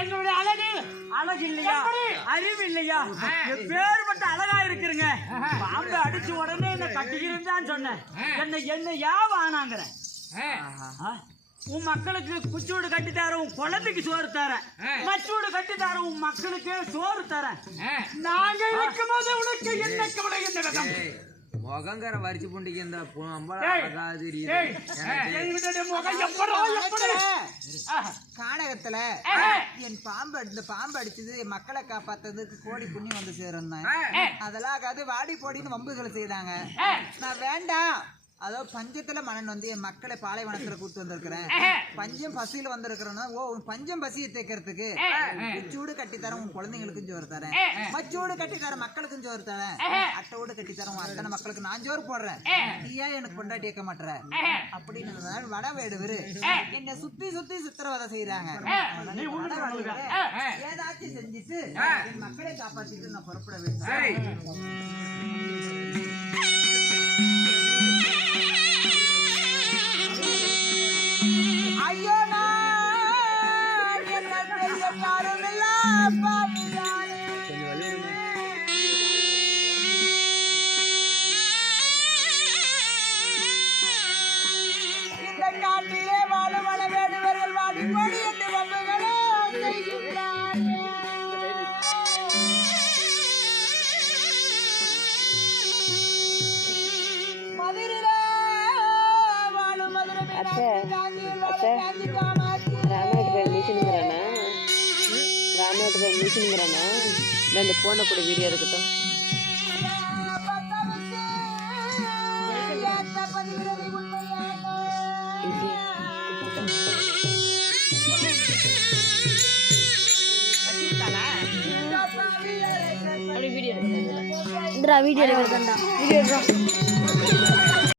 என்னுடைய அழகு அழகு இல்லையா, அறிவு இல்லையா, பேர்பட்ட அழகா இருக்குறங்க. பாம்பு அடிச்சு உடனே என்ன கட்டிக்கிறேன்னு சொன்னேன். என்ன ஏன் வானாங்கிற? உன் மக்களுக்கு குச்சோடு கட்டி தரேன், உன் குழந்தைக்கு சோறு தரேன், மச்சோடு கட்டி தரேன், உன் மக்களுக்கு சோறு தரேன். நாங்க இருக்கும்போது உனக்கு என்ன கவலை, என்ன கதம்? முகங்கர வரிச்சு புண்டிக்கு இந்த கானகத்துல என் பாம்பு அடிச்சது மக்களை காப்பாத்ததுக்கு கோடி புண்ணியம் வந்து சேரும். அதெல்லாம் வாடி போடின்னு வம்புகளை செய்தாங்க. நான் வேண்டாம், அதோ பஞ்சத்துல மன்னன் வந்து என் மக்களை பாலைவனத்துல கூட்டு வந்திருக்கிறேன். பஞ்சம் பசியில வந்திருக்கிறேன்னா பஞ்சம் பசியை தேக்கிறதுக்கு உச்சோடு கட்டித்தரேன், உன் குழந்தைங்களுக்கும் சோறு தரேன், மச்சோடு கட்டித்தரேன், மக்களுக்கும் சோறு தரேன், அட்டோடு கட்டித்தரேன், அத்தனை மக்களுக்கு நான் சோறு போடுறேன், நீ ஏன் எனக்கு கொண்டாட்டி கேட்க மாட்டேற அப்படின்னு வட வேடுவரு என்னை சுத்தி சுத்தி சித்திரவதை செய்யறாங்க. ஏதாச்சும் செஞ்சுட்டு என் மக்களை காப்பாத்திட்டு நான் புறப்பட வேண்டும். ஐயோ இந்த காட்டிலே வாழும் வள வேடுவர்கள் வாடி போடி என்று வம்புகளோ செய்கின்றார்கள். மதுரையிலே வாழும் மதுரை ராமநாட்டுக்கு ரெண்டு போன கூட வீடியோ இருக்கட்டும். வீடியோ எடுக்கிறதா வீடியோ எடுக்கிறதா